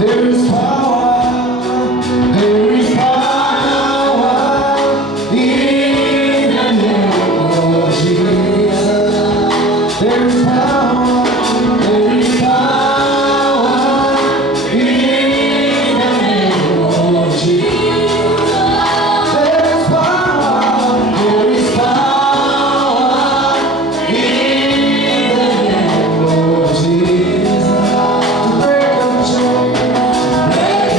There is power, there is power in the name of Jesus. There is power, there is power in the name of Jesus. There is power, there is power in the name of Jesus. To break the chains, break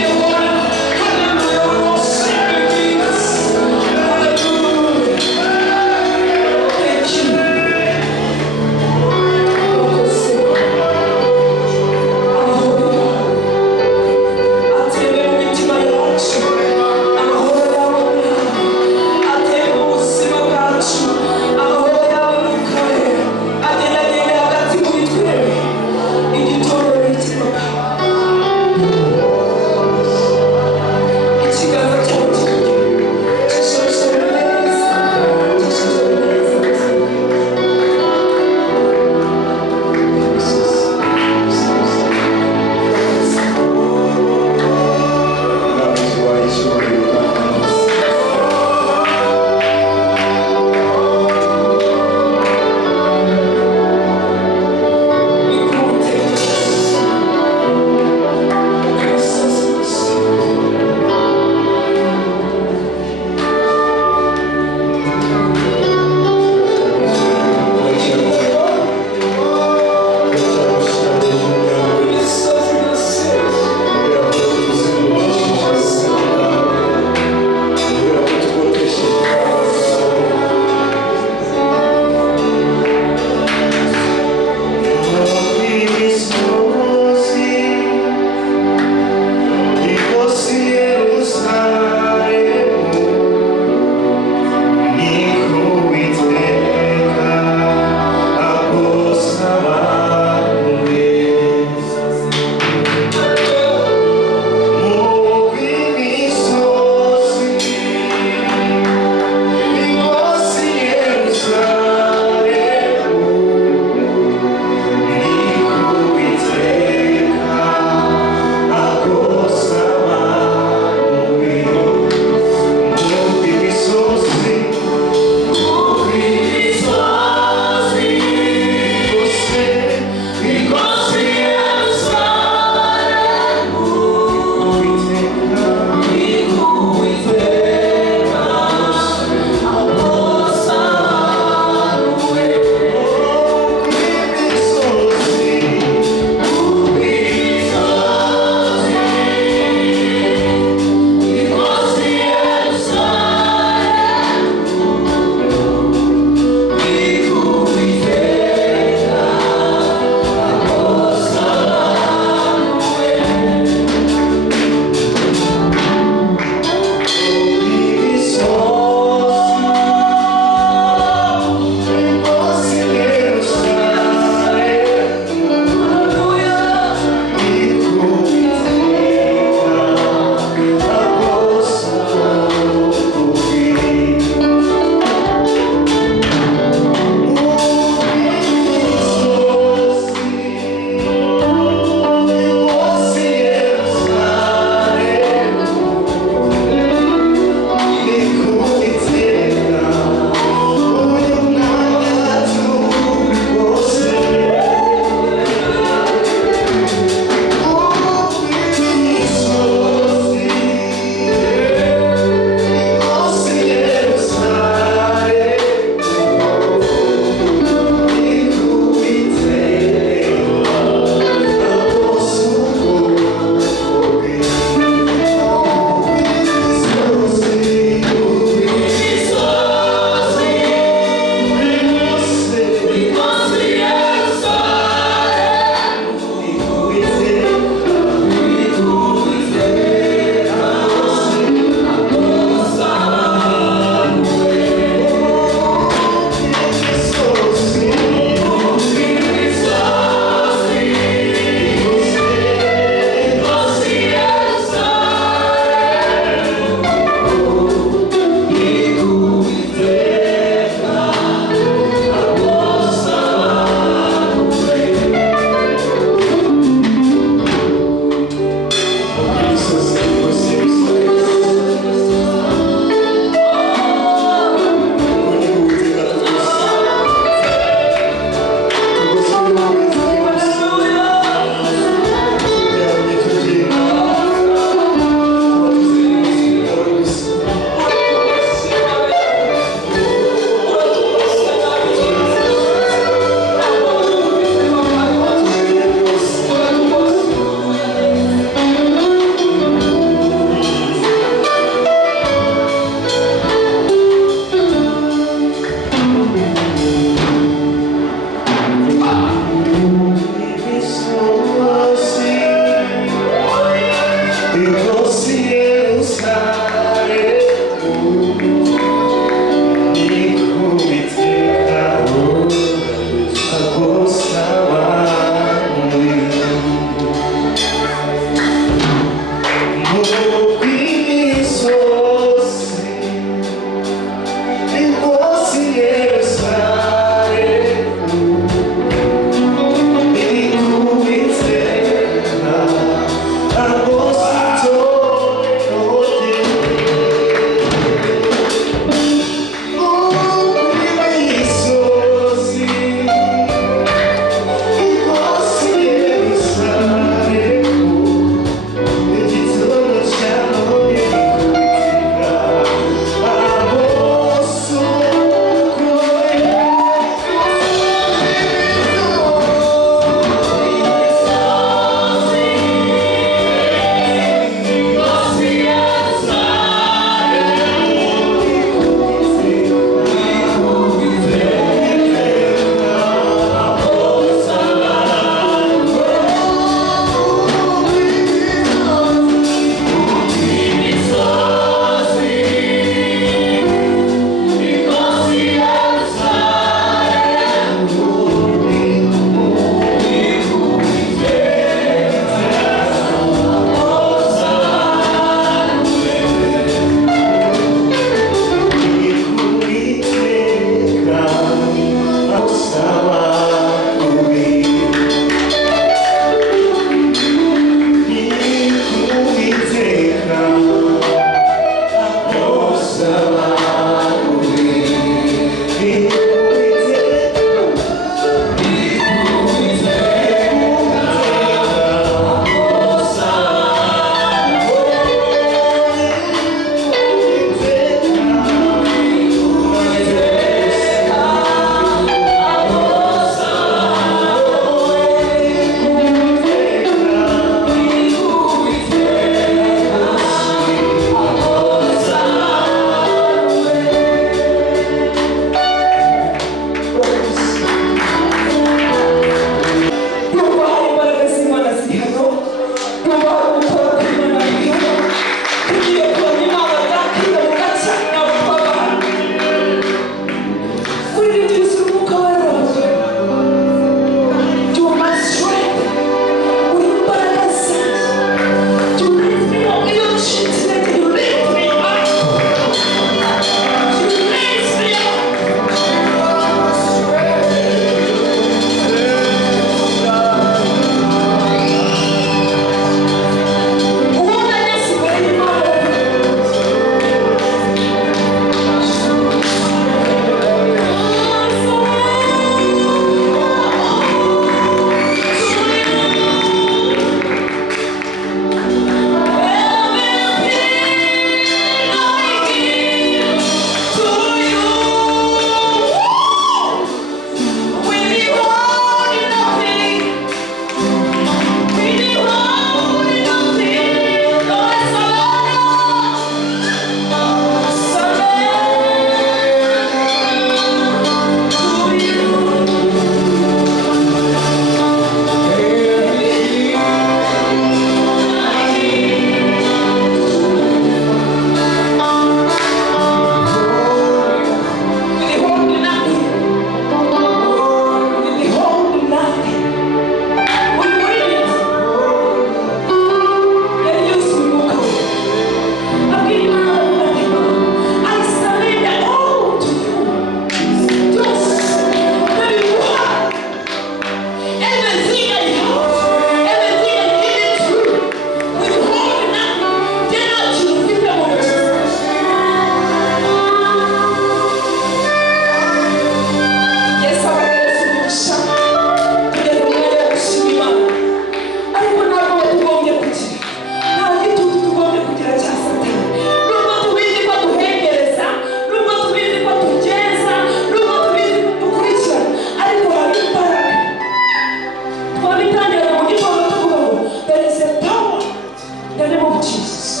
In the name of Jesus.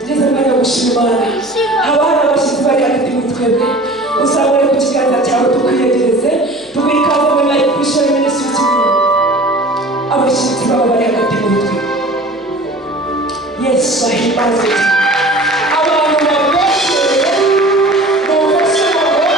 Tugeze mwanya wo gushima Imana. Abana abashyitsi bari hagati muri twebwe. Uzabone ku kiganza cyawe tukwiyegereze. Tubikaze mu life vision ministry. Abashyitsi baba bari hagati muri twebwe. Yesu ahimbaze. Abantu babegereye mu bufasha bwawe.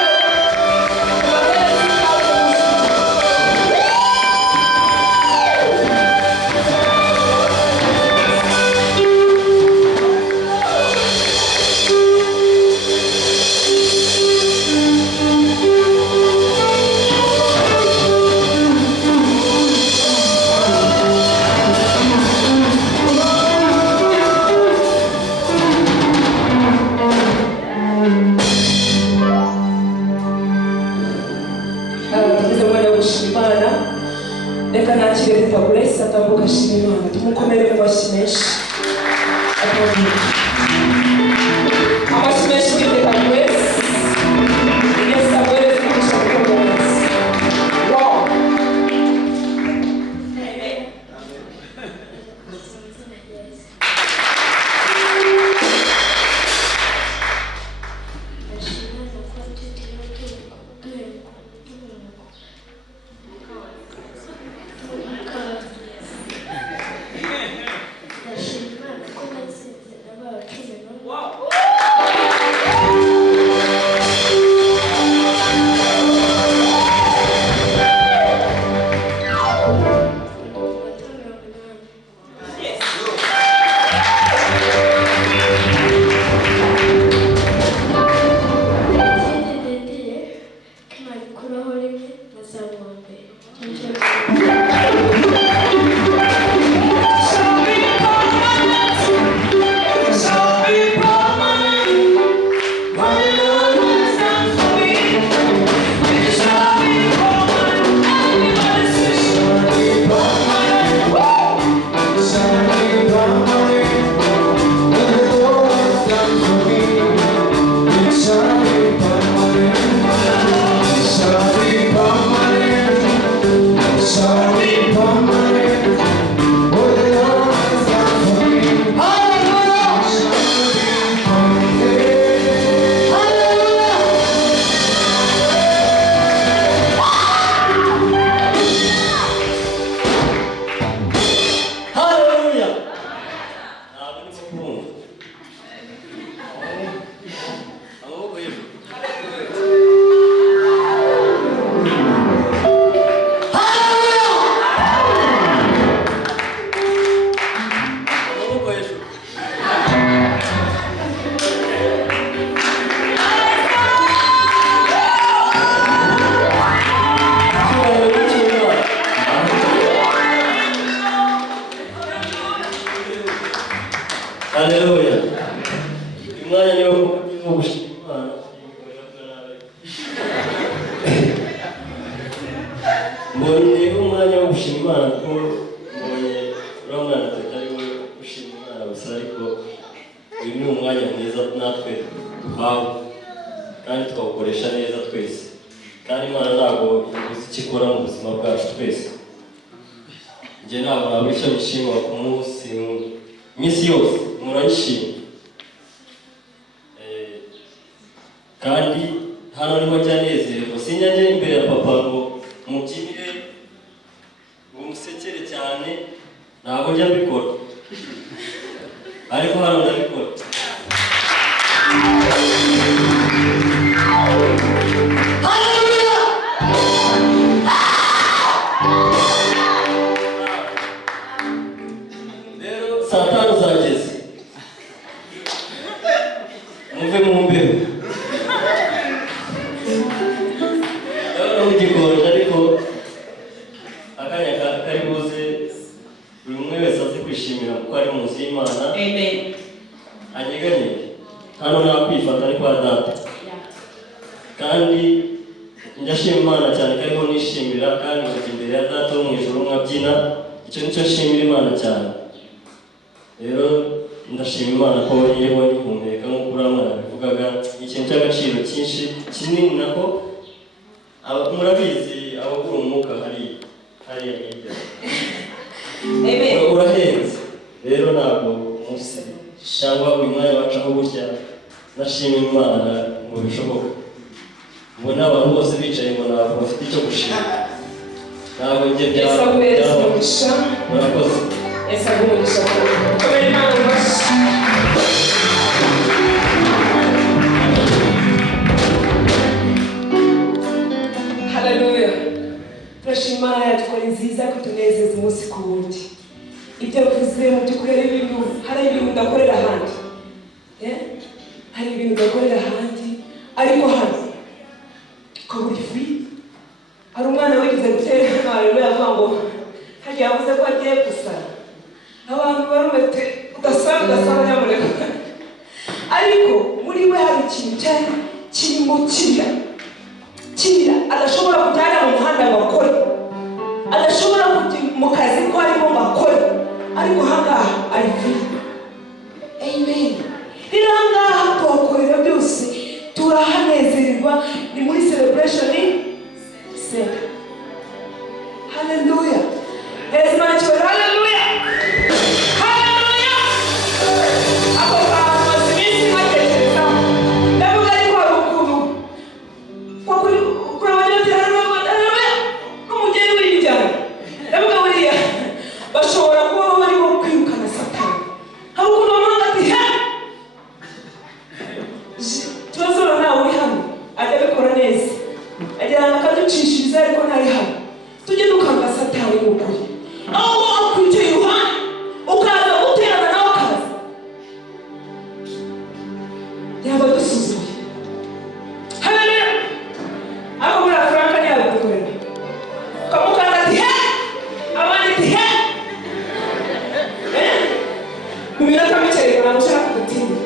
Grace atavuga shima Imana tumukomere mu bashimeshi abashimeshi b'iteka Grace Yesu abwereze umugisha w'Imana. Wow. Haleluya. Imana niyo gushima Imana. Mbonye umwanya wo gushima Imana ko mbonye uramwana tutari we gushima Imana gusa ariko uyu ni umwanya mwiza natwe duhawe kandi twawukoresha neza twese kandi Imana ntabwo ibuze icyo ikora mu buzima bwacu twese. Njye ntabwo nabura icyo nishima ku munsi iminsi yose murayishima kandi hano niho njya nezerwa sinjya njya imbere ya papa ngo mubyinire ngo musekere cyane ntabwo njya mbikora ariko hano ndabikora. Saa tanu zageze muve mu mbeho ndabona mugikonje ariko akanya kari buze buri umwe wese azi kwishimira kuko ari mu nzu y'Imana. Amen. Anyeganyege hano nta kwifata ari kwa data kandi ndashima Imana cyane ko ariho nishimira kandi nkajya imbere ya data wo mu ijuru nkabyina. Icyo nicyo nshimira Imana cyane. Rero ndashima Imana ko yewe nihumeka nk'uko uramwana bivugaga ikintu cy'agaciro cyinshi kinini nako murabizi abagura umwuka hariya hirya. Amen. cyangwa uyu mwanya wacaho gutya nashima Imana mu bishoboka. Mbona abantu bose bicaye ngo ntabwo bafite icyo gushima. Ntabwo njye umugisha. Murakoze. Esa umugisha. Komera Imana amashyi. Haleluya. Turashima Imana yacu ko ari nziza kutunezeza umunsi ku wundi. Ibyo bivuze mu by'ukuri hari ibintu udakorera ahandi. Hari ibintu udakorera ahandi ariko hano ko buri free. Hari umwana wigize gutera hano yavuga ngo hagiye yavuze ko agiye gusara. Abantu barumete udasaba nyamuneka. Ariko muri we hari ikintu cyari kirimo kirira adashobora kujyana mu muhanda ngo akore, adashobora kujya mu kazi ko arimo ngo akore, ariko ahangaha ari free. Amen. Rero ahangaha tuhakorera byose, turahanezererwa, ni muri celebration center. Hallelujah. Hallelujah. Hallelujah. Ako kaamazi minsi hatekereza. Ndavuga ariko hari ukuntu kwa kuri abanyotera n'umugeni w'ibijyana. Ndavuga buriya bashobora kuba barimo kwirukana Satani. Hari ukuntu bamwanga ati tubazora nawe uri hano ajya abikora neza, agira ngo akaducishiriza ariko ntari hano. Tujye dukanga Satani n'ukuri. Aho wakwicaye iruhande ukaza guterana nawe akaza yaba dusuzuye. Haleluya. Ako muri Afurika ntiyabidukorera ukamukanda ati abandi ati mu minota mike ntabwo ushaka kugutinda.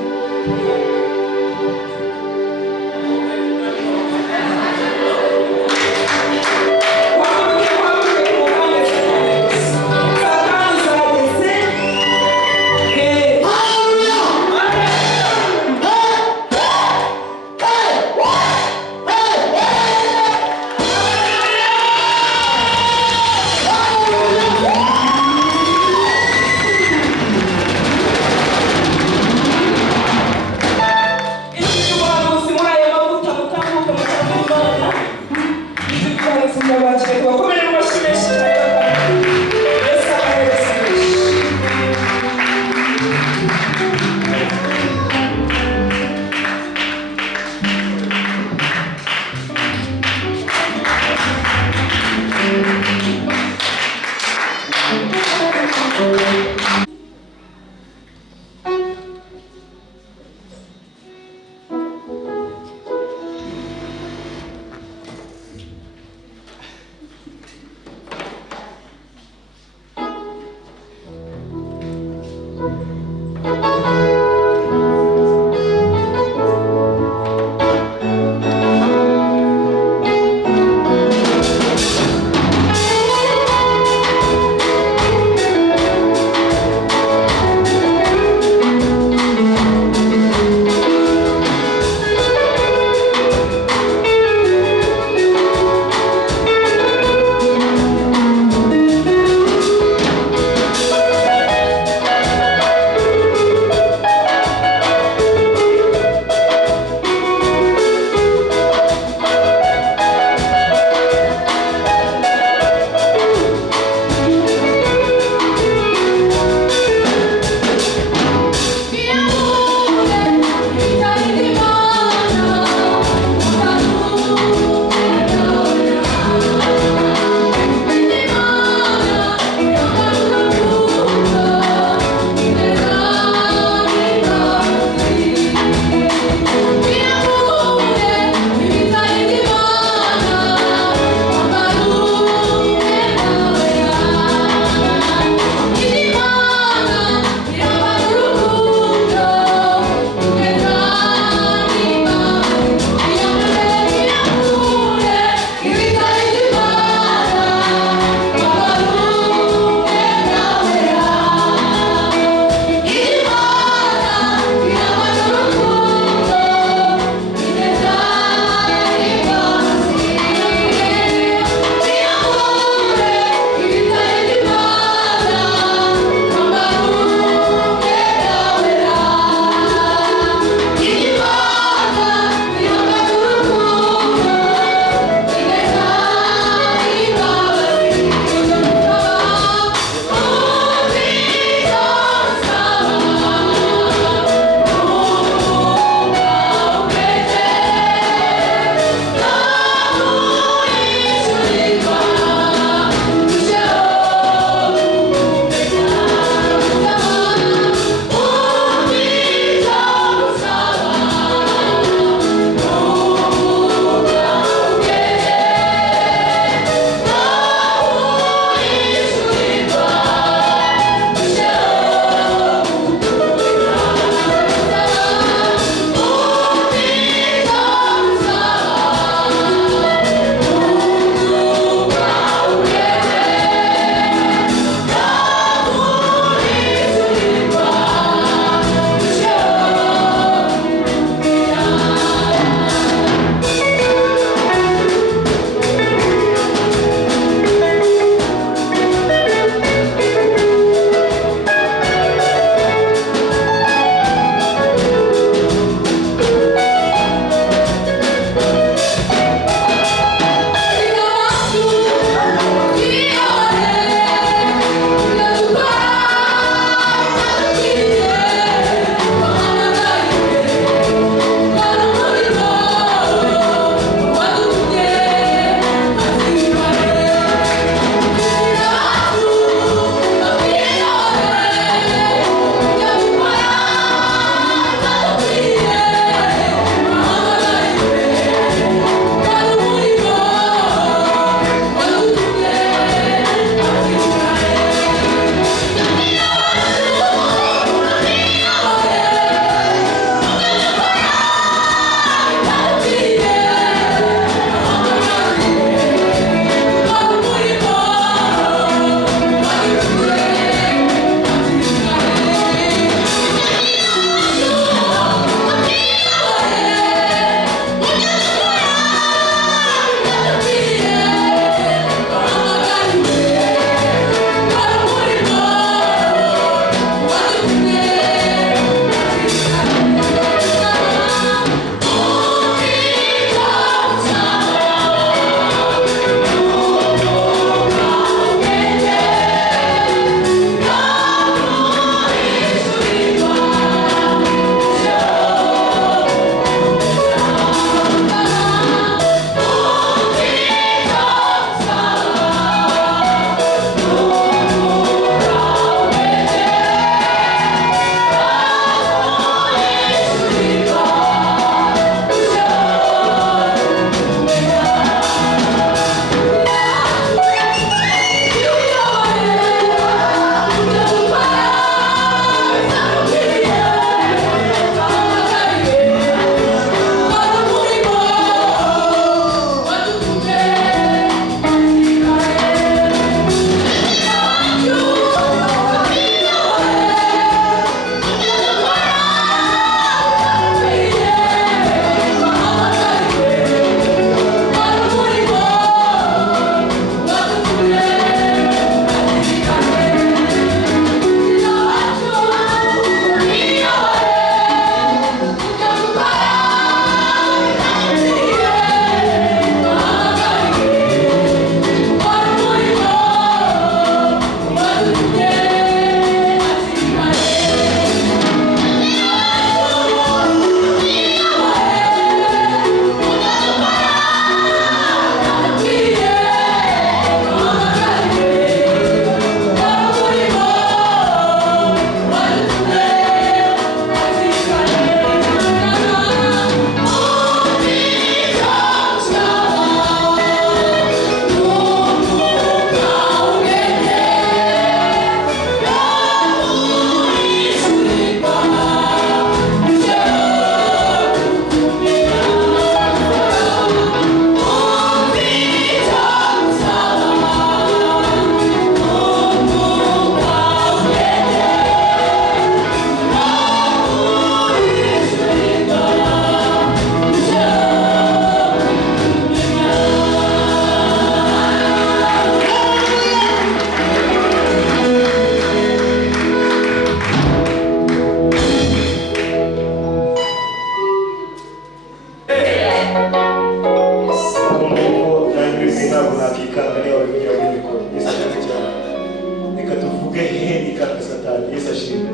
tuvuge he ikanga satani. Yesu ashimwe.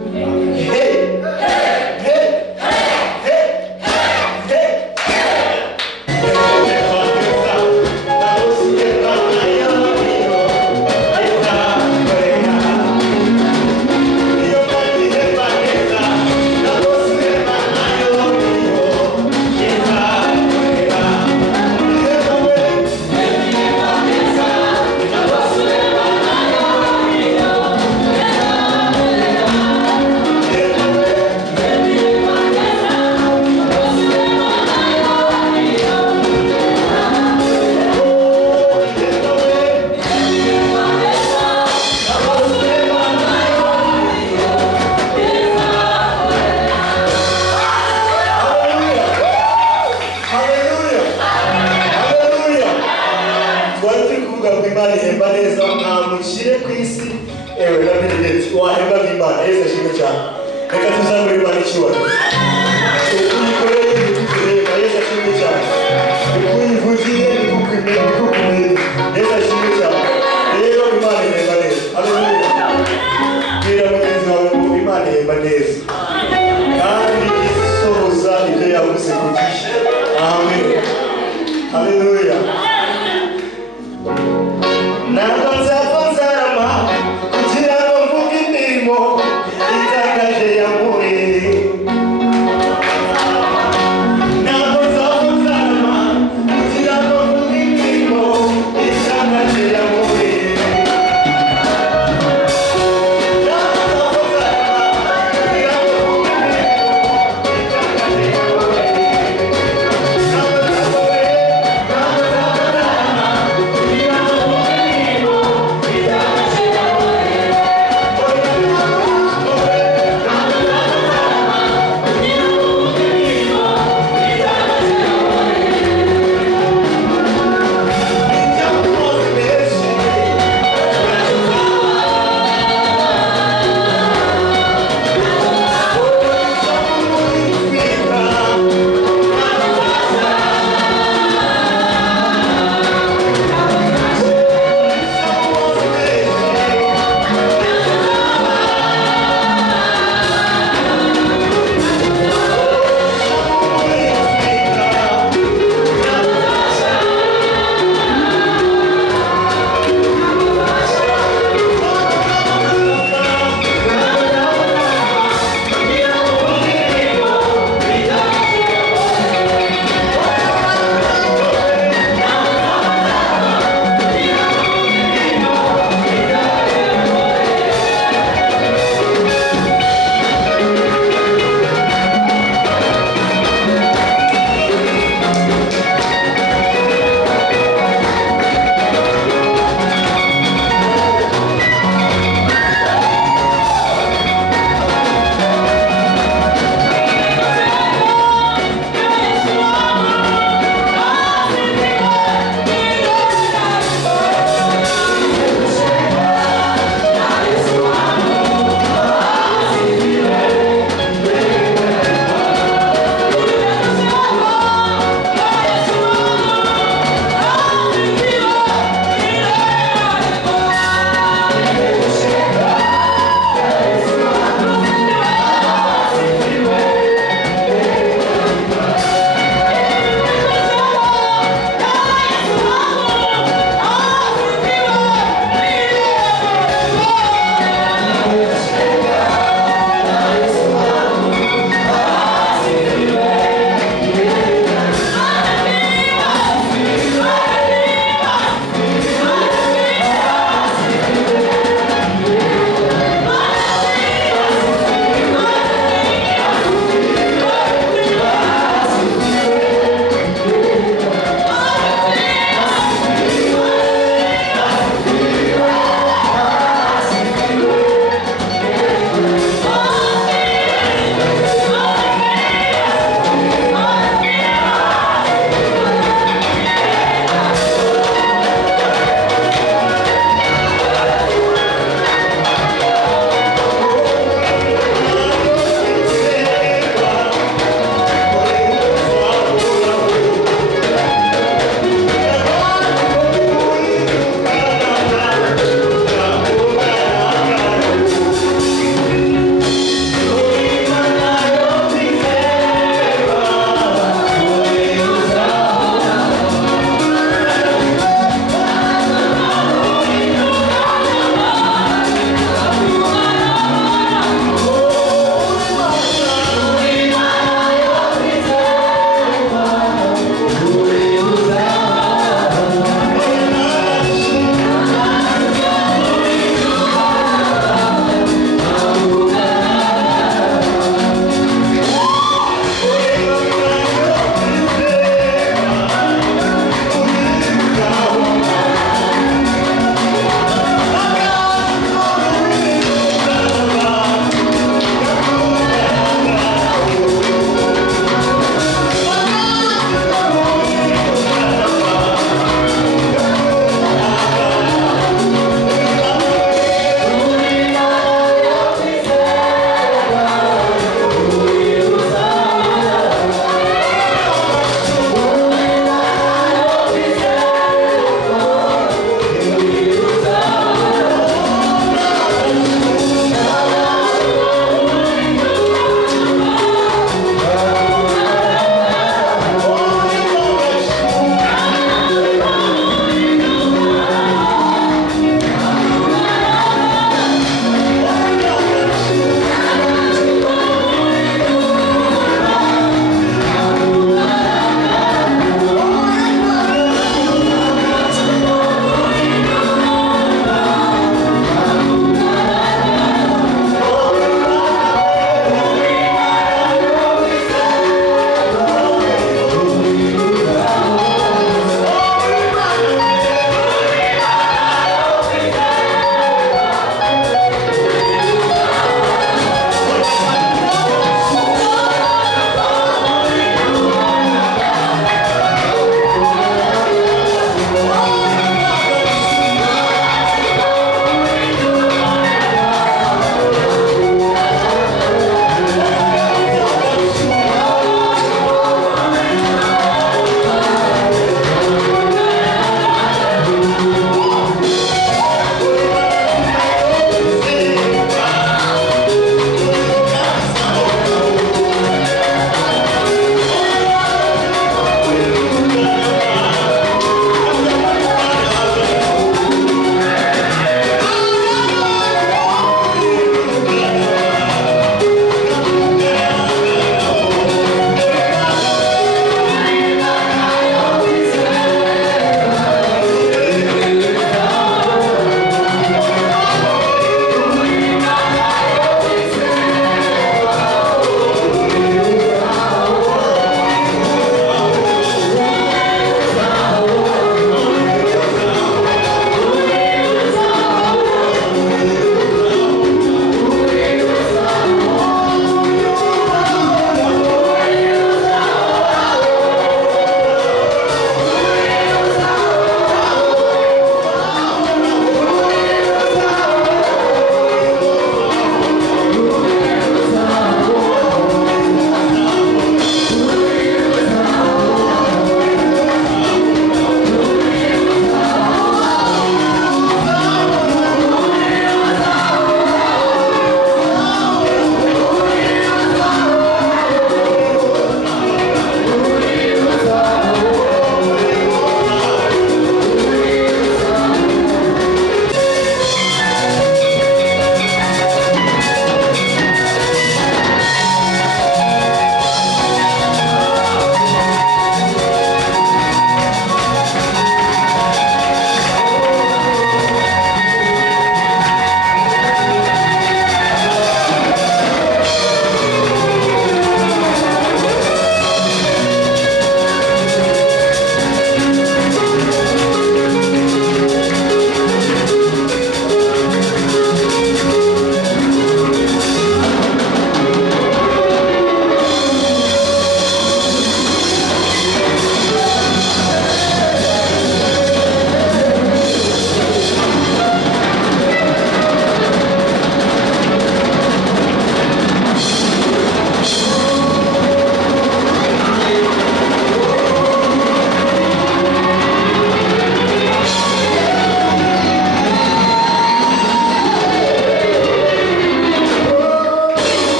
He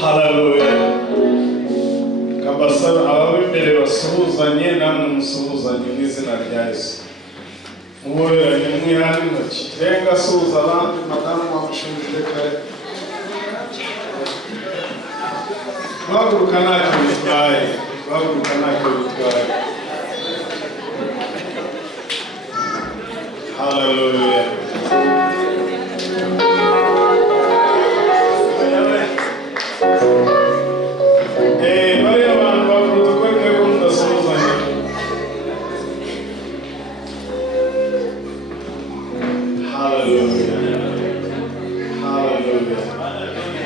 Hallelujah. Kabasaba ababimbere basuhuzanye namwe musuhuzanye mu izina rya Yesu. Muberanye mwihana intoki. Renga suhuza abandi madamu wamushimije kare. Baguruka ntacyo bitwaye. Baguruka ntacyo bitwaye. Hallelujah. Bariya abantu bakuruta uko rimwe ko mudasuhuzanya. Hallelujah. Hallelujah. Hallelujah.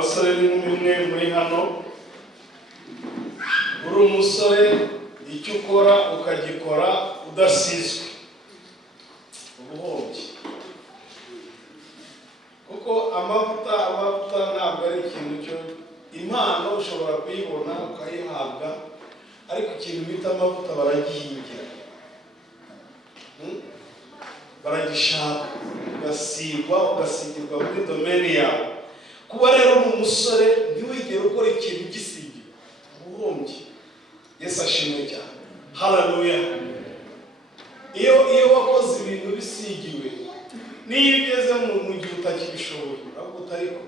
abasore n'inkumi muri hano, uri umusore icyo ukora ukagikora udasizwe ubuhombye, kuko amavuta ntabwo ari ikintu cyo impano ushobora kuyibona ukayihabwa, ariko ikintu bita amavuta baragihingira, baragishaka ugasigirwa muri domeni yawe. Kuba rero umusore ntiwigere ukora ikintu gisigiye ubuhombye. Yesu ashimwe cyane, haleluya. Iyo wakoze ibintu bisigiwe, niyo ugeze mu gihe utakibishoboye ahubwo utariko.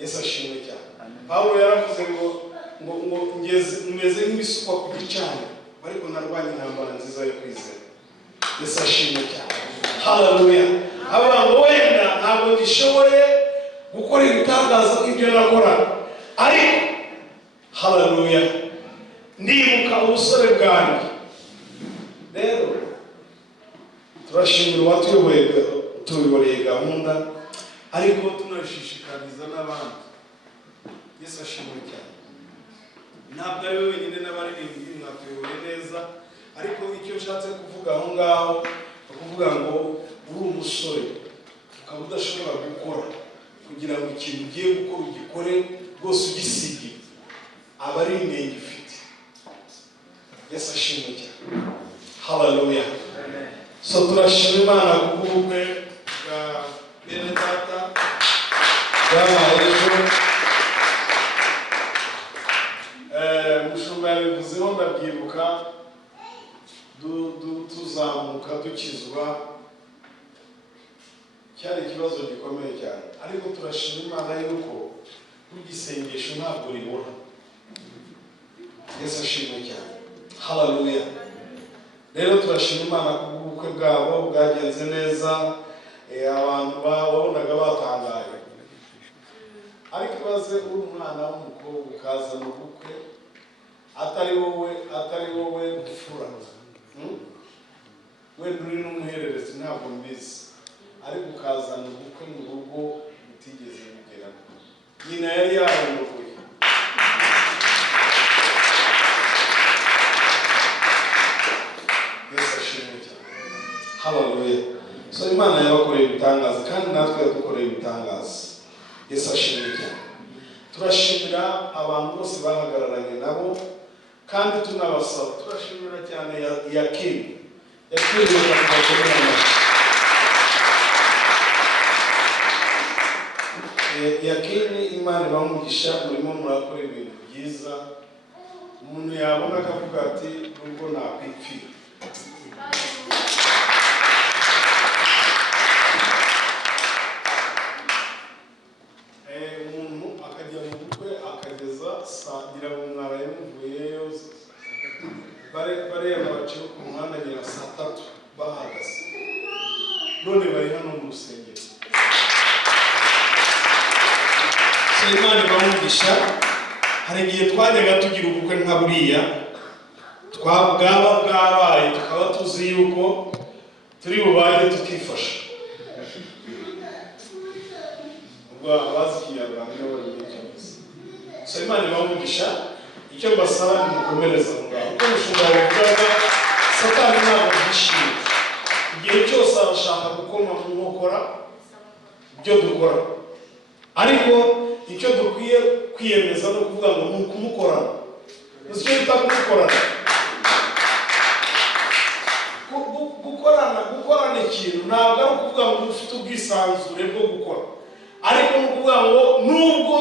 Yesu ashimwe cyane. Pawulo yaravuze ngo umeze nk'ibisukwa ku gicaniro, ariko narwanya intambara nziza yo kwizera. Yesu ashimwe cyane, haleluya. Abantu wenda ntabwo gishoboye gukora ibitangaza kw'ibyo nakora, ariko haleluya, ndibuka ubusore bwanjye. Rero turashimira uwatuyoboreye gahunda, ariko tunashishikariza n'abandi. Yesu ashimwe cyane. Ntabwo ari we wenyine n'abaririmbyi mwatuyoboye neza, ariko icyo nshatse kuvuga aho ngaho kuvuga ngo uri umusore ukaba udashobora gukora, kugira ngo ikintu ugiye gukora ugikore rwose ugisigiye, aba ari inenge ufite. Yesu ashimwe cyane, haleluya. So turashima Imana kubw'ubukwe bwa bene data bwabaye ejo. Mushumba yabivuzeho ndabyibuka, tuzamuka dukizwa, cyari ikibazo gikomeye cyane, ariko turashima Imana yuko isengesho ntabwo ribura. Yesu ashimwe cyane, haleluya. Rero turashima Imana kubw'ubukwe bwabo bwagenze neza, abantu babonaga batangaye. Ariko ibaze uri umwana w'umukobwa ukazana ubukwe atari wowe mfura, wenda uri n'umuhererezi ntabwo mbizi, ariko ukazana ubukwe mu rugo utigeze bugeraho. Nyina yari yarondogoye. Yesu ashimwe cyane, haleluya. So Imana yabakoreye ibitangaza, kandi natwe yadukoreye ibitangaza. Yesu ashimwe cyane. Turashimira abantu bose bahagararanye nabo, kandi tunabasaba, turashimira cyane Yakini Yakini. Imana ibamugisha, murimo murakora ibintu byiza, umuntu yabona akavuga ati nubwo nakwipfira. Umuntu akajya mu bukwe akageza saa nyirabumwara yamuvuyeyo, bariya baciye ku muhanda nyira saa 3 bahagaze, none bari hano mu rusengero. So Imana ibamugisha. Hari igihe twajyaga tugira ubukwe nka buriya, bwabaye tukaba tuzi yuko turi bubage tukifasha. Abazi Ikinyarwanda nibo babizi. So Imana ibamugisha. Icyo mbasaba ni mukomereza aho ngaho, kuko umushumba wavugaga Satani ntabwo yishimye. Igihe cyose arashaka gukoma mu nkokora ibyo dukora, ariko icyo dukwiye kwiyemeza no kuvuga ngo ni ukumukorana. Uzi icyo bita kumukorana? Gukorana ikintu ntabwo ari ukuvuga ngo ufite ubwisanzure bwo gukora, ariko ni ukuvuga ngo nubwo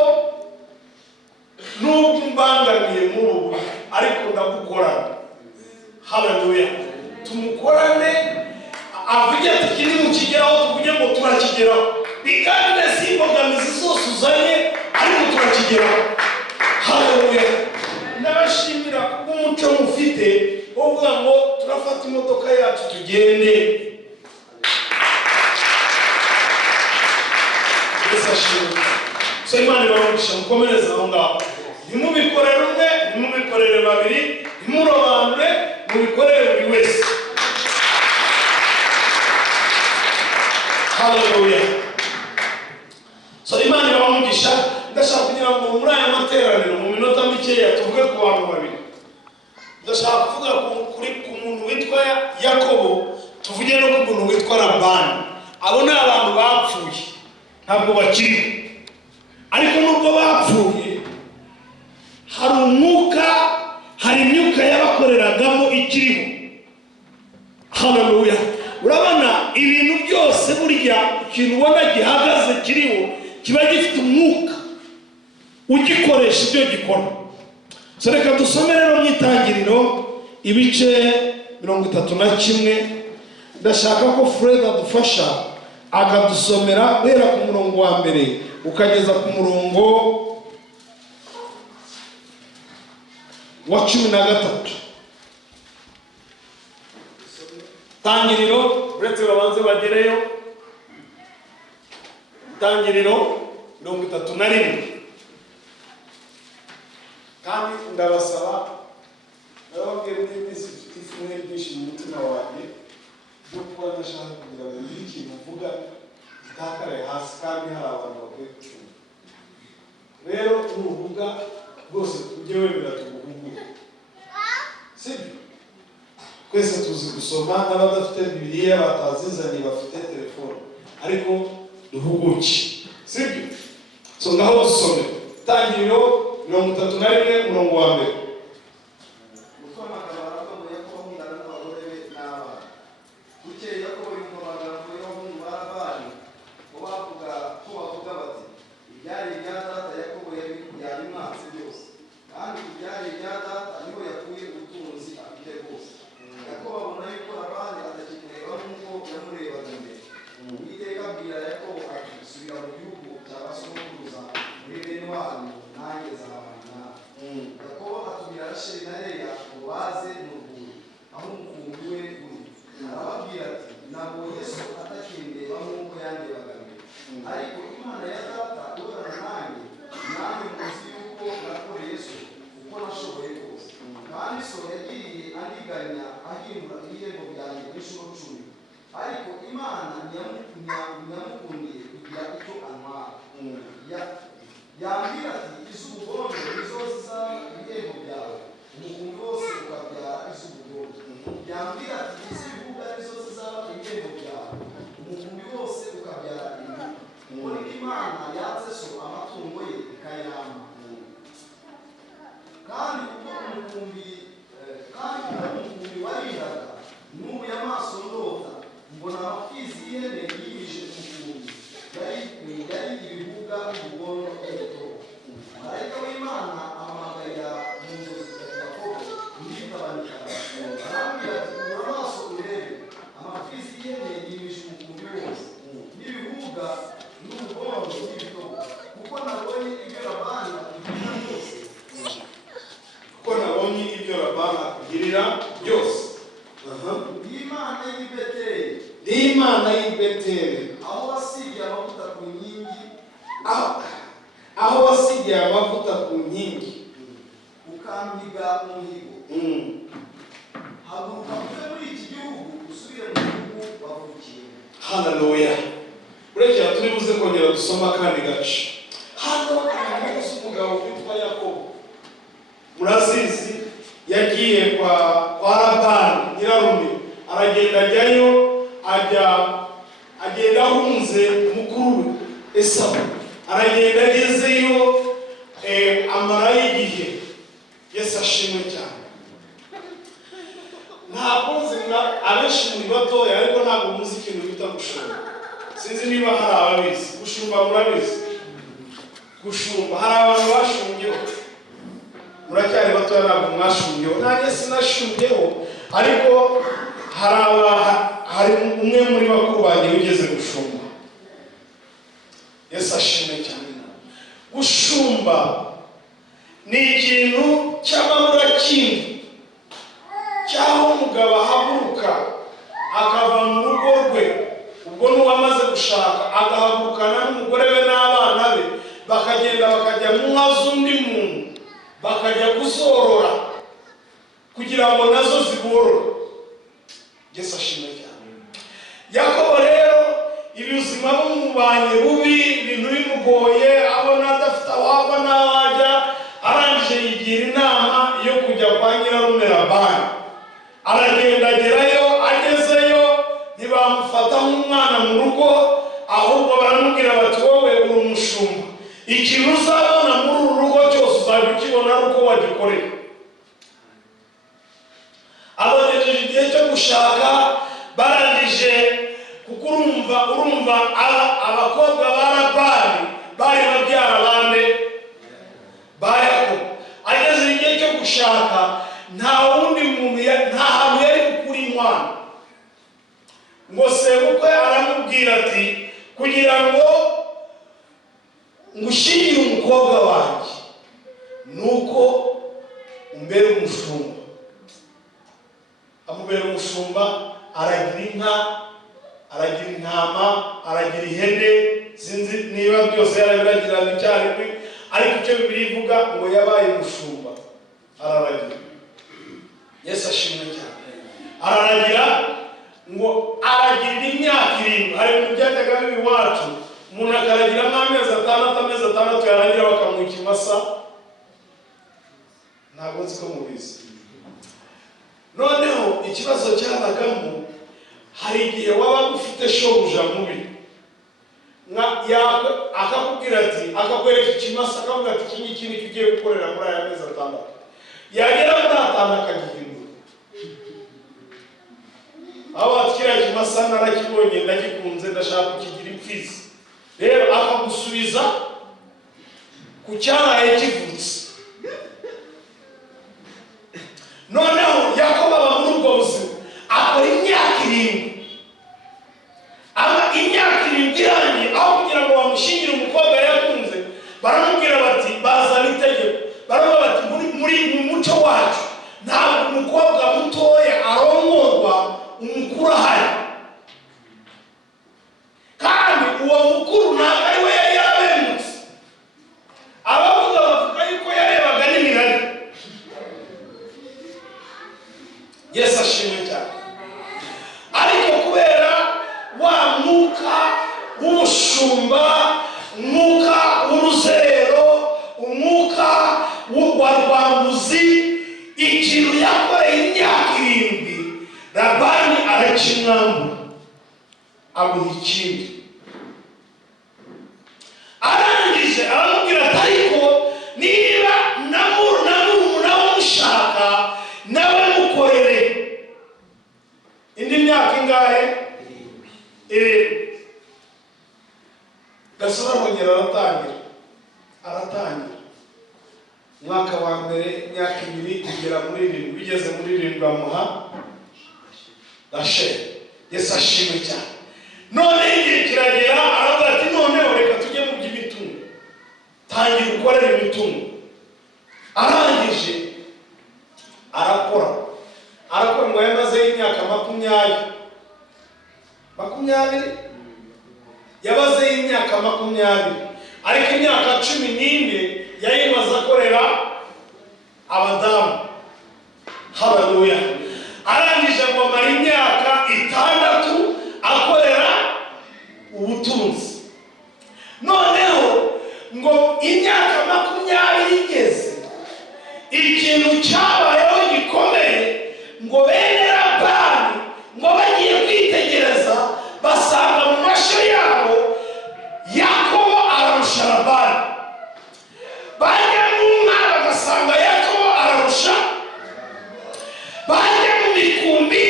mbangamiye muri ubu, ariko ndagukorana. Haleluya. Tumukorane, avuge ati iki nimukigeraho tuvuge ngo turakigeraho, bigane si imbogamizi zose uzanye, ariko turakigeraho. Haleluya. Ndabashimira kubw'umuco mufite wo kuvuga ngo turafata imodoka yacu tugende. Yesu ashimwe. So Imana ibamugisha, mukomereze aho ngaho. Ntimubikorere umwe, ntimubikorere babiri, ntimurobanure, mubikorere buri wese. Haleluya. So Imana ibamugisha. Yakobo, tuvuge no ku muntu witwa Labani. Abo ni abantu bapfuye, ntabwo bakiriho. Ariko nubwo bapfuye, hari umwuka, hari imyuka yabakoreragamo ikiriho. Haleluya. Urabona ibintu byose burya ikintu ubona gihagaze kiriho kiba gifite umwuka ugikoresha ibyo gikora. So reka dusome rero mu Itangiriro ibice 31. Ndashaka ko Fred adufasha akadusomera guhera ku murongo wa mbere ukageza ku murongo wa 13. Itangiriro, uretse babanze bagereyo. Itangiriro 31. Kandi ndabasaba nababwira n'ibisi tifumwe byinshi mu mutima wanjye byo kuba ndashaka kugira ngo ngire ikintu mvuga gitakare hasi kandi hari abantu bakwiye gucunga. Rero nuvuga rwose ujye wemera tuguhugure, sibyo? Twese tuzi gusoma, n'abadafite Bibiliya batazizanye bafite telefone, ariko duhuguke, sibyo? So ngaho dusome Itangiriro 31 umurongo wa mbere. Usoma akabara ko Yakobo nkundana n'abagore be n'abana. Bukeye Yakobo yumva amagambo y'abahungu ba Labani, bo bavuga bati ibyari ibya data Yakobo yabimwatse byose, kandi ibyari ibya data niho yakuye ubutunzi afite bwose. Yakobo abona yuko Labani atakimureba nk'uko yamurebaga mbere. Uwiteka abwira Yakobo ati subira mu gihugu cya basokuruza muri bene wanyu, nanjye nzabana nawe. Yakobo atumira Rasheli na Leya ngo baze mu rwuri aho umukumbi we uri. Arababwira ati nabonye so atakindeba nk'uko yandebaga mbere, ariko Imana ya data ihorana nanjye, nanjye muzi yuko nakoreye so uko nashoboye kose. Kandi so yagiriye andiganya ahindura ibihembo byanjye n'inshuro 10, ariko Imana ntiyamukundiye kugira icyo antwara. Yambwira ati iz'ubugondo nizo zizaba ibihembo byawe, umukumbi wose ukabyara iz'ubugondo. Yambwira ati iz'ibibuga nizo zizaba ibihembo byawe, umukumbi wose ukabyara ibibuga. Muri Imana yatse so amatungo ye ikayama. Kandi ubwo umukumbi warindaga, nubuye amaso ndota, mbona amapfizi y'ihene yimije umukumbi, yari ibibuga n'ubugondo bw'ibitobo. Marayika w'Imana ahamagara mu nzozi Yakobo nditabanika, arambwira ati ubura amaso urebe, amapfizi y'ihene yimije umukumbi wose, n'ibibuga n'ubugondo bw'ibitobo, kuko nabonye ibyo Labani akugirira byose. Kuko nabonye ibyo Labani akugirira byose. Imana y'i Beteli, Imana y'i Beteli, aho wasigiye amavuta ku nkingi, aho wasigiye amavuta ku nkingi, ukampiga umuhigo. Haguruka uve muri iki gihugu usubire mu gihugu wavukiyemo. Haleluya. Urekera turi buze kongera dusoma kandi gace. Hano umunsi umugabo witwa Yakobo, murazizi, yagiye kwa Labani nyirarume, aragenda ajyayo, agenda ahunze mukuru we Esawu. Aragenda agezeyo amarayo igihe. Yesu ashimwe cyane. Ntabwo nzina abenshi muri batoya, ariko ntabwo muzi ikintu bita gushumba. Sinzi niba hari ababizi. Gushumba murabizi? Gushumba hari abantu bashumyeho. Muracyari batoya ntabwo mwashumyeho. Nanjye sinashumyeho, ariko hari umwe muri bakuru banjye wigeze gushumba. Yesu ashimwe cyane. Gushumba ni ikintu cy'amaburakindi, cyaho umugabo ahaguruka akava mu rugo rwe, ubwo n'uwamaze gushaka agahagurukana n'umugore we n'abana be, bakagenda bakajya mu nka z'undi muntu, bakajya kuzorora kugira ngo nazo ziborore. Yesu ashimwe cyane. Yakobo rero ibuzima bumubanye bubi, ibintu bimugoye, abona adafite aho ava n'aho ajya, arangije yigira inama yo kujya kwa nyirarume Labani. Aragenda agerayo, nk'umwana mu rugo, ahubwo baramubwira bati wowe uri umushumba, ikintu uzabona muri uru rugo cyose uzajya ukibona ari uko wagikoreye. Abagejeje igihe cyo gushaka barangije, kuko urumva abakobwa ba Labani bari babyara bande ba Yakobo. Ageze igihe cyo gushaka, nta wundi muntu, nta hantu yari gukura inkwano, ngo sebukwe aramubwira ati kugira ngo ngushingire umukobwa wanjye nuko umbere umushumba. Amubera umushumba, aragira inka, aragira intama, aragira ihene, sinzi niba byose yarabiragirana icyarimwe, ariko icyo Bibiliya ivuga ngo yabaye umushumba, araragira. Yesu ashimwe cyane. Araragira ngo aragirira imyaka 7. Hari ibintu byajyaga biba iwacu, umuntu akaragira nk'amezi 6 yarangira bakamuha ikimasa. Ntabwo nzi ko mubizi. Noneho ikibazo cyabagamo, hari igihe waba ufite shobuja mubi, akakubwira ati, akakwereka ikimasa, akavuga ati iki ngiki ni kigiye gukorera muri aya mezi 6. Yagera muri 5 akagihindura. Aho ati kiriya kimasa narakibonye ndagikunze, ndashaka kukigira imfizi. Rero akagusubiza ku cyaraye kivutse. Noneho Yakobo aba muri ubwo buzima, akora imyaka 7. Imyaka 7 irangiye, aho kugira ngo bamushingire umukobwa yakunze, baramubwira bati bazana itegeko. Baravuga bati muri mu muco wacu ntabwo umukobwa mutoya arongorwa umukuru ahari, kandi uwo mukuru ntabwo ari we yari yarabengutse. Abavuga bavuga yuko yarebaga n'imirari. Yesu ashimwe cyane. Ariko kubera wa mwuka w'umushumba, umwuka w'uruzerero, umwuka w'urwambuzi, ikintu yakoreye imyaka 7, Labani arakimwambura, amuha ikindi. Arangije aramubwira ati ariko niba namurumuna w'umushaka nawe mukorere. Indi myaka ingahe? 7. Gasura mongera aratangira. Mwaka wa mbere imyaka 2 kugera muri 7, bigeze muri 7 amuha Rasheli. Yesu ashimwe cyane. None igihe kiragera, aravuga ati noneho reka tujye mu by'imitungo, tangira ukorera imitungo. Arangije arakora ngo yamaze imyaka 20. Yabaze imyaka 20, ariko imyaka 11 yayimaze akorera abadamu. Haleluya. Arangije ngo amara imyaka 6 akorera ubutunzi. Noneho ngo imyaka 20 igeze, ikintu cyabayeho gikomeye, ngo bene Labani ngo bagiye kwitegereza, basanga mu mashyo yabo Yakobo ararusha Labani. Bajya mu nka bagasanga Yakobo ararusha, bajya mu mikumbi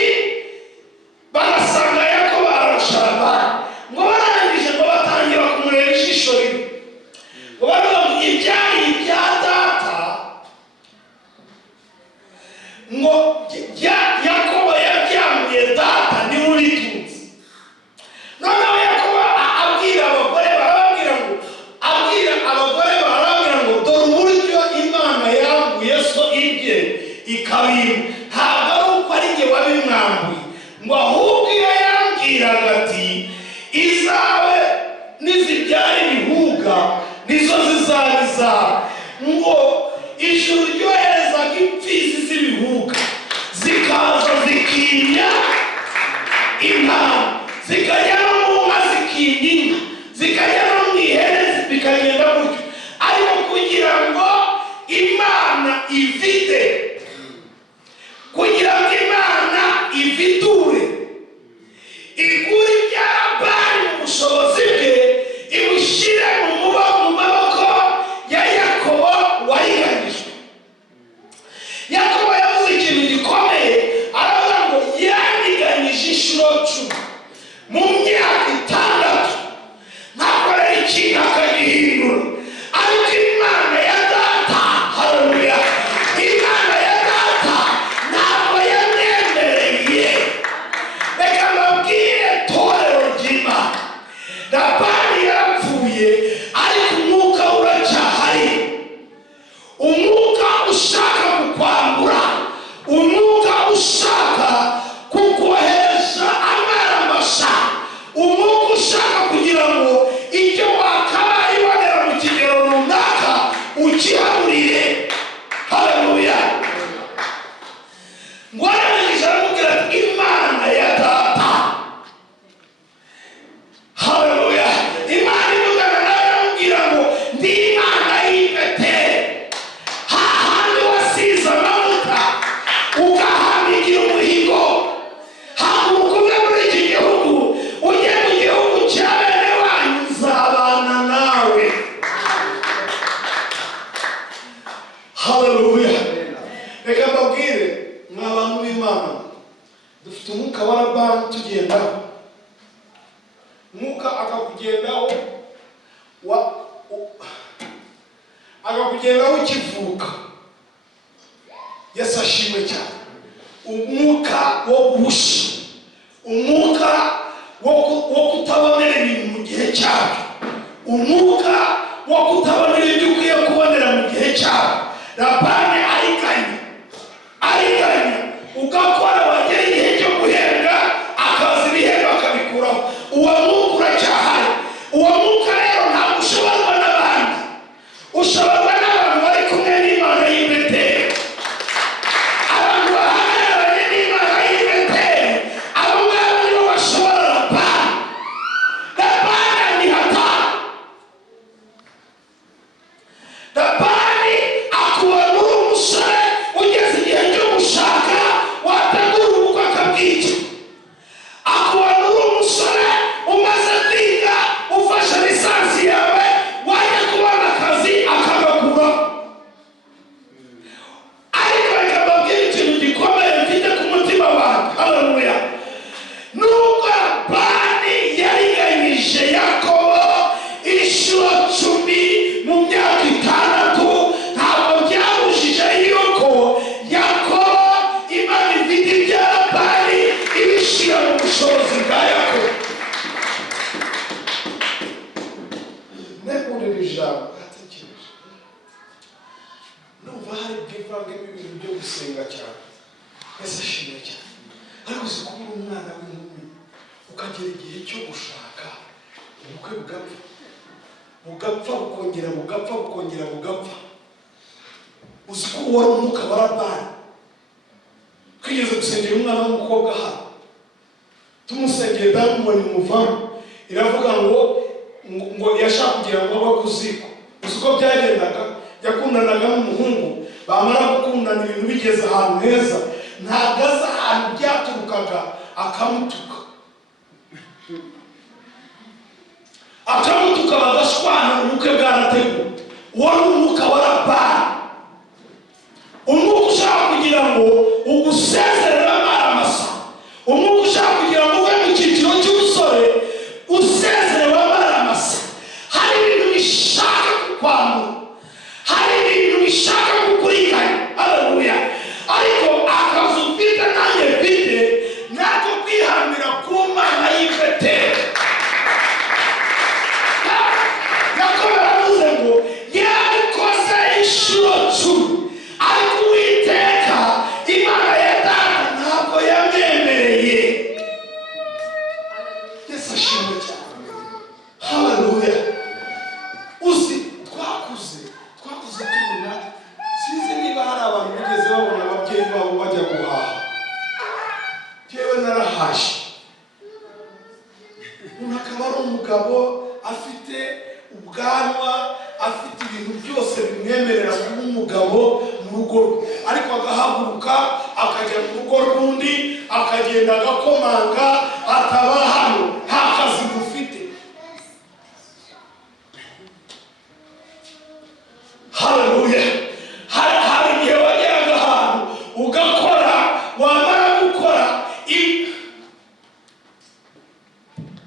bagasanga Yakobo ararusha Labani. Ngo barangije ngo batangira kumureba ijisho rimwe, ngo baravuga ngo ibyari ibya data, ngo Yakobo yabyambuye data niwe uritunze. Noneho Yakobo abwira abagore barababwira ngo dore uburyo Imana yambuye so ibye ikabimba, ntabwo ari uko ari jye wabimwambuye, ngo ahubwo iyo yambwiraga ati izawe nizibyara ibihuga nizo zizaba izawe, ngo ijuru ryoherezaga imfizi z'ibihuga zikaza zikinya intama, zikajya no mu nka zikinya inka, zikajya no mu ihene bikagenda gutyo. Ariko kugira ngo Imana ifite, kugira ngo Imana ifiture, ikura ibyara umwuka wa Labani tugendaho, umwuka akakugendaho akakugendaho ukivuka. Yesu ashimwe cyane. Umwuka wo guhusha, umwuka wo kutabonera ibintu mu gihe cyabyo, umwuka wo kutabonera ibyo ukwiye kubonera mu gihe cyabyo. Labani ariganya ugakora, wagera igihe cyo guhembwa akaza ibihembo akabikuraho. Uwo mwuka uracyahari. Uwo mwuka rero ntabwo ushoborwa n'abandi, ushoborwa n'abantu bari kumwe n'Imana y'i Beteli. Abantu bahagararanye n'Imana y'i Beteli, abo ngabo nibo bashobora Labani. Labani ni hatari. Labani akubona uri umusore ugeze igihe cyo gushaka, wategura ubukwe akabwica. Akubona uri umusore umaze kwiga, ufashe lisansi yawe, wajya kubona akazi akagakuraho. Ariko reka mbabwire ikintu gikomeye mfite ku mutima wanjye. Haleluya. Nubwo Labani yariganyije Yakobo inshuro 10 mu myaka 6, ntabwo byabujije yuko Yakobo Imana ifite ibya Labani ibishyira mu bushobozi bwa Yakobo. Negurira ijambo atekereje, numva hari bwivangemo ibintu byo gusenga cyane. Yesu ashimwe cyane. Ariko si kuba uri umwana w'inkumi ukagera igihe cyo gushaka, ubukwe bugapfa bukongera. Uzi ko wari umwuka wa Labani. Twigeze gusengera umwana w'umukobwa hano, tumusengeye damubonye umuvamo, iravuga ngo yashaka kugira ngo abe kuziko. Uzi ko byagendaga, yakundanaga n'umuhungu, bamara gukundana ibintu bigeze ahantu heza, ntabwo aza ahantu byaturukaga, akamutuka bagashwana, ubukwe bwarateguwe. Uwo ni umwuka wa Labani. Umwuka ushaka kugira ngo ugusezerere amaramasa, umwuka ushaka kugira ngo uve mu cyiciro cy'ubusore usezerere amaramasa. Hari ibintu bishaka kukwambura, hari ibintu bishaka kukuriganya. Haleluya. Ariko akazi ufite nanjye mfite nako kwihambira ku Mana y'i Beteli. Yakobo aravuze ngo yabikoze inshuro 10, ariko Uwiteka Imana ya data ntabwo yamwemereye. Yesu ashimwe cyane. Haleluya. Uzi twakuze tubona, sinzi niba hari abantu bigeze babona ababyeyi babo bajya guhaha. Yewe narahashe. Umuntu akaba ari umugabo afite ubwanwa, afite ibintu byose bimwemerera kuba umugabo mu rugo rwe, ariko agahaguruka akajya mu rugo rw'undi, akagenda agakomanga, ataba hano, nta kazi mufite. Haleluya. Hari igihe wageraga ahantu ugakora, wamara gukora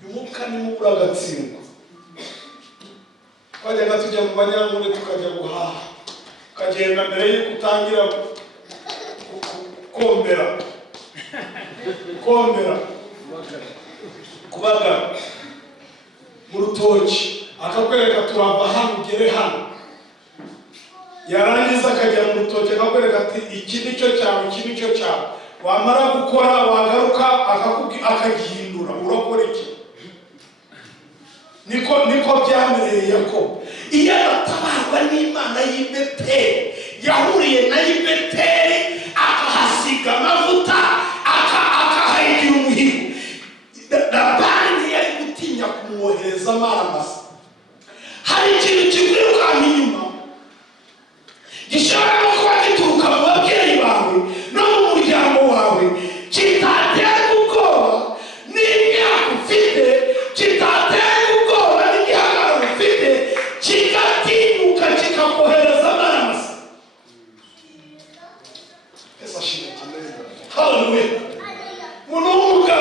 umwuka nimubura agatsindwa. Twajyaga tujya mu Banyankore tukajya guhaha, ukagenda mbere y'uko utangira kubagara mu rutoki, akakwereka turava hano ugere hano. Yarangiza akajya mu rutoki akakwereka ati iki ni cyo cyawe, iki ni cyo cyawe. Wamara gukora wagaruka akagihindura, urakora iki? Niko byamereye Yakobo. Iyo atabarwa n'Imana y'i Beteli, yahuriye na y'i Beteli, akahasiga amavuta, akahayigira umuhigo. Labani ntiyari gutinya kumwohereza amaramasa. Hari ikintu kigurukanka inyuma, gishobora no kuba gituruka mu babyeyi bawe no mu muryango wawe, kitatera ubwoba n'imyaka ufite, kitatera ubwoba n'igihagararo ufite, kigatinyuka kikakohereza amaramasa. Yesu ashimwe cyane. Haleluya. Umuntu w'umugabo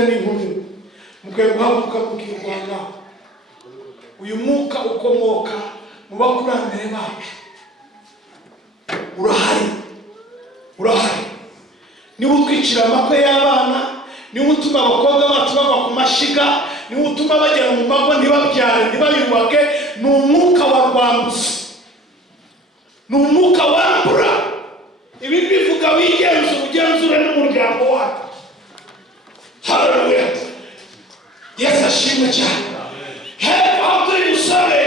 basore n'inkumi mukwiye guhaguruka mukirwanaho. Uyu mwuka ukomoka mu bakurambere bacu urahari. Niba utwicira amakwe y'abana, niba utuma abakobwa bacu bagwa ku mashiga, niba utuma bagera mu mago ntibabyare ntibayubake, ni umwuka wa rwambutse, ni umwuka wambura. Ibi bivuga ugenzure n'umuryango wawe. Haleluya, Yesu ashimwe cyane. Hepfo aho turi musore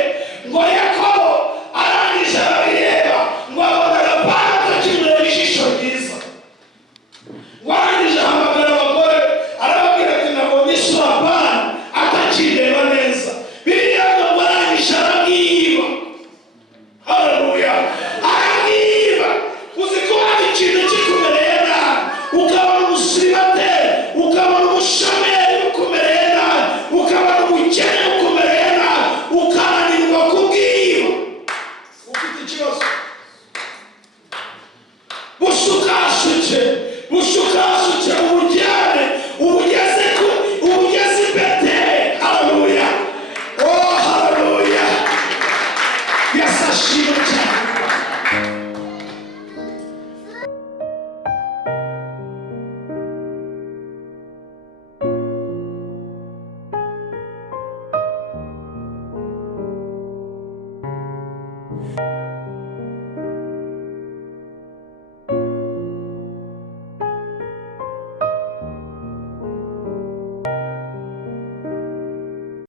ngo Yakobo arangije arabireba ngo abona Labani atakimureba ijisho ryiza. Warangije ahamagara abagore arababwira ati nabonye isura Labani atakireba neza. Biriya ngo arangije arabwiba. Haleluya, arabwiba. Uzi ko hari ikintu kikumereye nabi, ukabona umusiribateri, ukabona umushomeri ukumereye nabi, ukabona umukene ukumereye nabi, ukananirwa kubwiba. Ufite ikibazo, bushukashuke ubujyane, ubugeze Beteli. Haleluya, oh haleluya, Yesu ashimwe cyane.